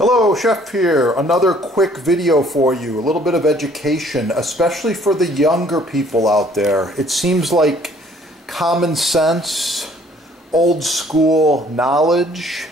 Hello, Chef here. Another quick video for you. A little bit of education, especially for the younger people out there. It seems like common sense, old school knowledge,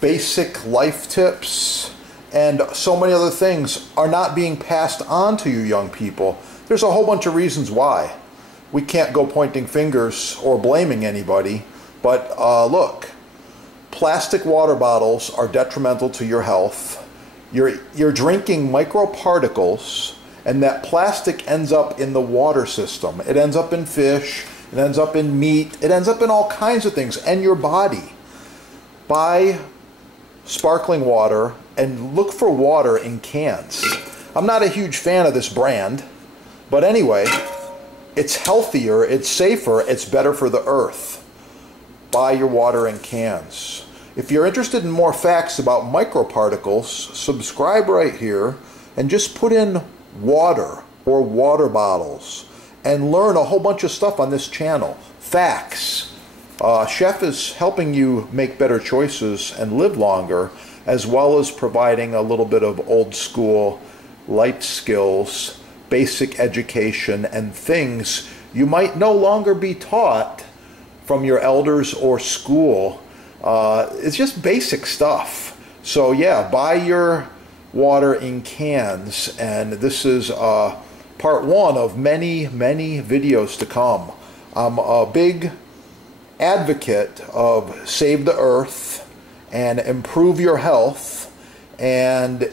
basic life tips, and so many other things are not being passed on to you young people. There's a whole bunch of reasons why. We can't go pointing fingers or blaming anybody, but look. Plastic water bottles are detrimental to your health. You're drinking microparticles, and that plastic ends up in the water system. It ends up in fish, it ends up in meat, it ends up in all kinds of things, and your body. Buy sparkling water and look for water in cans. I'm not a huge fan of this brand, but anyway, it's healthier, it's safer, it's better for the earth. Buy your water in cans. If you're interested in more facts about microparticles, subscribe right here and just put in water or water bottles and learn a whole bunch of stuff on this channel. Facts. Chef is helping you make better choices and live longer, as well as providing a little bit of old school life skills, basic education, and things you might no longer be taught from your elders or school. It's just basic stuff. So yeah, buy your water in cans, and this is part one of many videos to come. I'm a big advocate of save the earth and improve your health and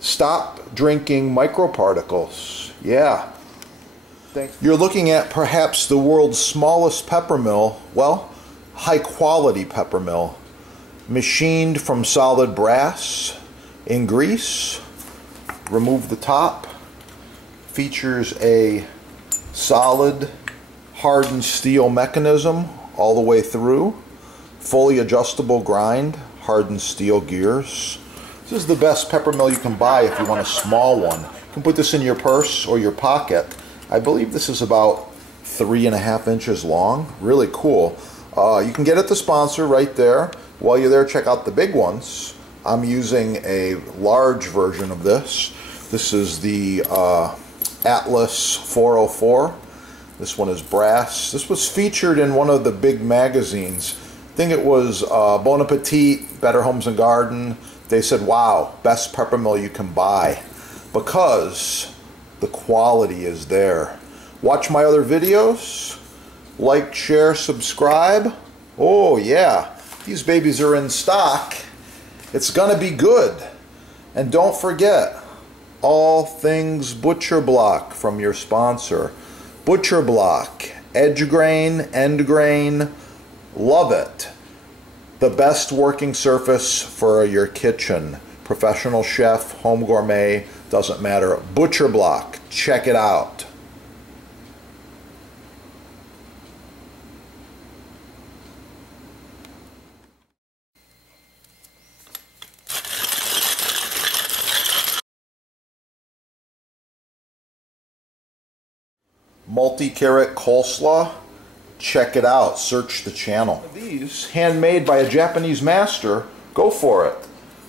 stop drinking microparticles. Yeah. You're looking at perhaps the world's smallest pepper mill, well, high quality pepper mill, machined from solid brass in Greece. Remove the top. Features a solid hardened steel mechanism all the way through. Fully adjustable grind, hardened steel gears. This is the best pepper mill you can buy if you want a small one. You can put this in your purse or your pocket. I believe this is about 3.5 inches long. Really cool. You can get it to sponsor right there. While you're there, check out the big ones. I'm using a large version of this. This is the Atlas 404. This one is brass. This was featured in one of the big magazines. I think it was Bon Appetit, Better Homes and Garden. They said, wow, best pepper mill you can buy, because the quality is there. Watch my other videos. Like, share, subscribe. Oh yeah, these babies are in stock. It's gonna be good. And don't forget, all things Butcher Block from your sponsor. Butcher Block, edge grain, end grain, love it. The best working surface for your kitchen. Professional chef, home gourmet, doesn't matter. Butcher Block, check it out. Multi-carrot coleslaw, check it out. Search the channel. These, handmade by a Japanese master, go for it.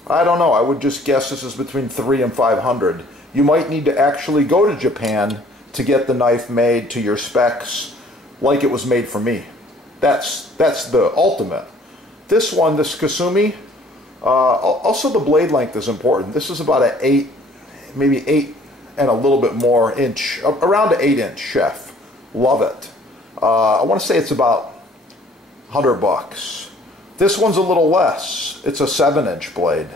I don't know, I would just guess this is between $300 and $500. You might need to actually go to Japan to get the knife made to your specs like it was made for me. That's the ultimate. This one, this Kasumi, also the blade length is important. This is about an 8, maybe 8 and a little bit more inch, around an 8-inch chef. Love it. I want to say it's about $100. This one's a little less. It's a 7-inch blade,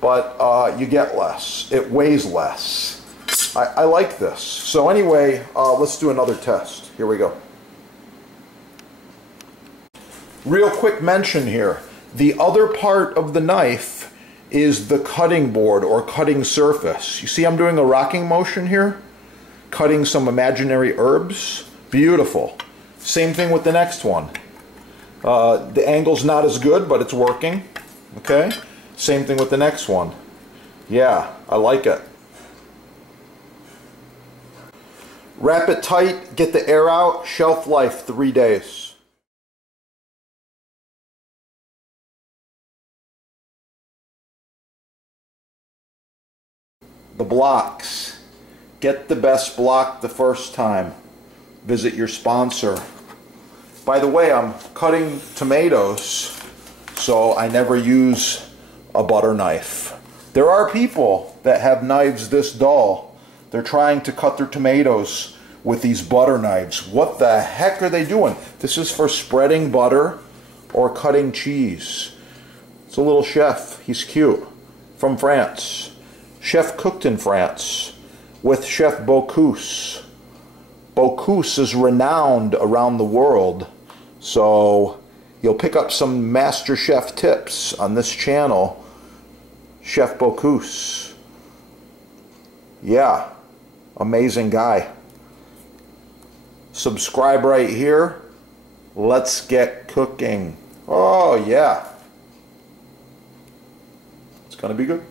but you get less. It weighs less. I like this. So anyway, let's do another test. Here we go. Real quick mention here. The other part of the knife is the cutting board or cutting surface. You see I'm doing a rocking motion here? Cutting some imaginary herbs. Beautiful. Same thing with the next one. The angle's not as good, but it's working. Okay? Same thing with the next one. Yeah, I like it. Wrap it tight, get the air out, shelf life 3 days. The blocks. Get the best block the first time. Visit your sponsor. By the way, I'm cutting tomatoes, so I never use a butter knife. There are people that have knives this dull. They're trying to cut their tomatoes with these butter knives. What the heck are they doing? This is for spreading butter or cutting cheese. It's a little chef. He's cute. From France. Chef cooked in France with Chef Bocuse. Bocuse is renowned around the world, so you'll pick up some master chef tips on this channel. Chef Bocuse. Yeah, amazing guy. Subscribe right here. Let's get cooking. Oh yeah. It's gonna be good.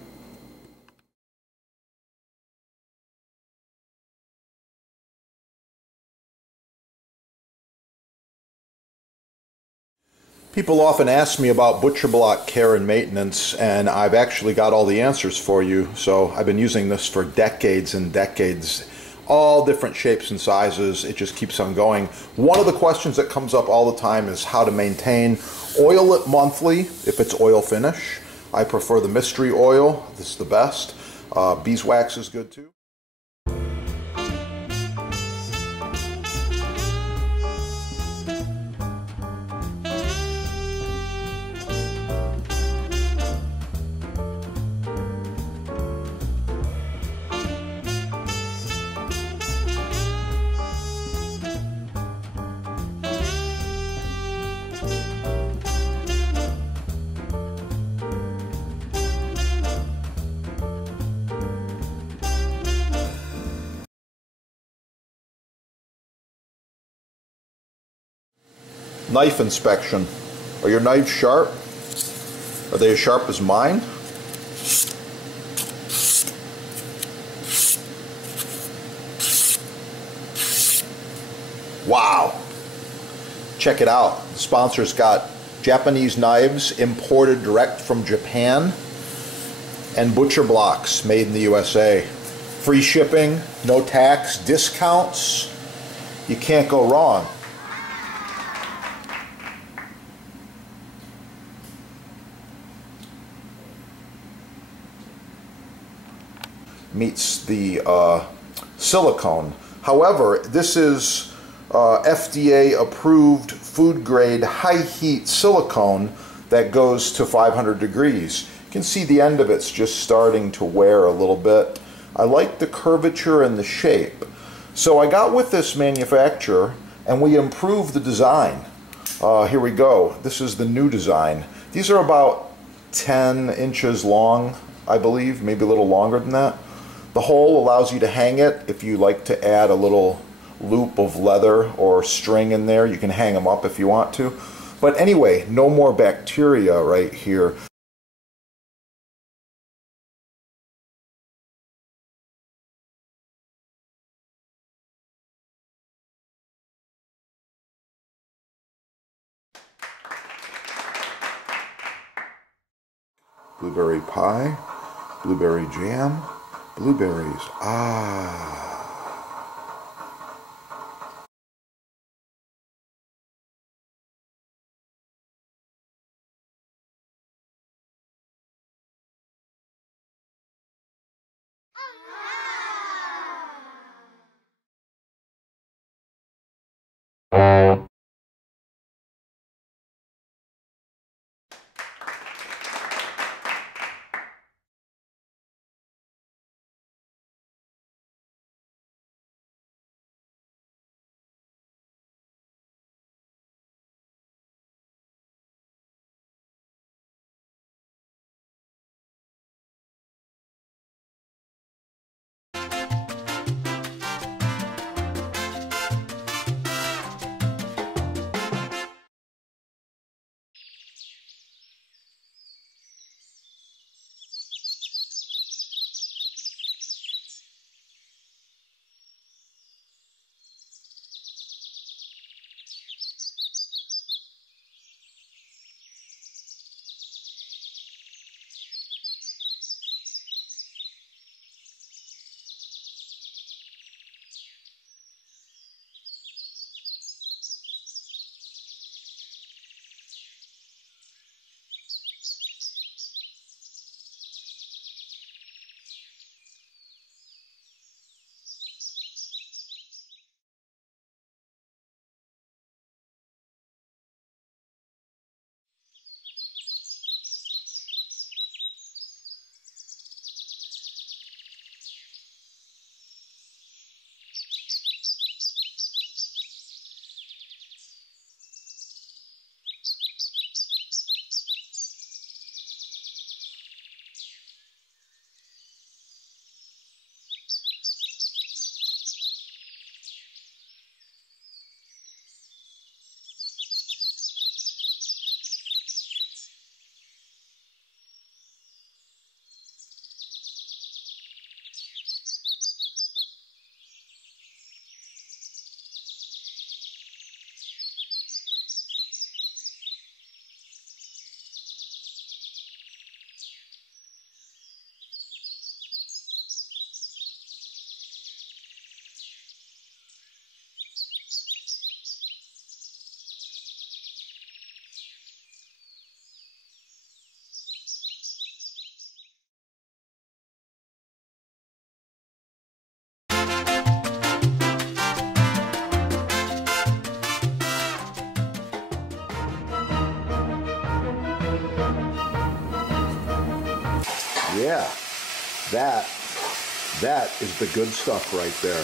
People often ask me about butcher block care and maintenance, and I've actually got all the answers for you. So I've been using this for decades and decades, all different shapes and sizes. It just keeps on going. One of the questions that comes up all the time is how to maintain. Oil it monthly if it's oil finish. I prefer the mystery oil. This is the best. Beeswax is good too. Knife inspection. Are your knives sharp? Are they as sharp as mine? Wow. Check it out. The sponsor's got Japanese knives imported direct from Japan and butcher blocks made in the USA. Free shipping, no tax, discounts. You can't go wrong. Meets the silicone. However, this is FDA approved food grade high heat silicone that goes to 500 degrees. You can see the end of it's just starting to wear a little bit. I like the curvature and the shape. So I got with this manufacturer and we improved the design. Here we go. This is the new design. These are about 10 inches long, I believe, maybe a little longer than that. The hole allows you to hang it. If you like to add a little loop of leather or string in there, you can hang them up if you want to. But anyway, no more bacteria right here. Blueberry pie, blueberry jam, blueberries. Ah. Yeah, that is the good stuff right there.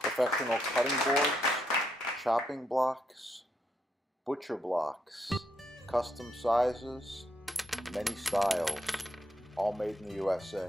Professional cutting boards, chopping blocks, butcher blocks, custom sizes, many styles, all made in the USA.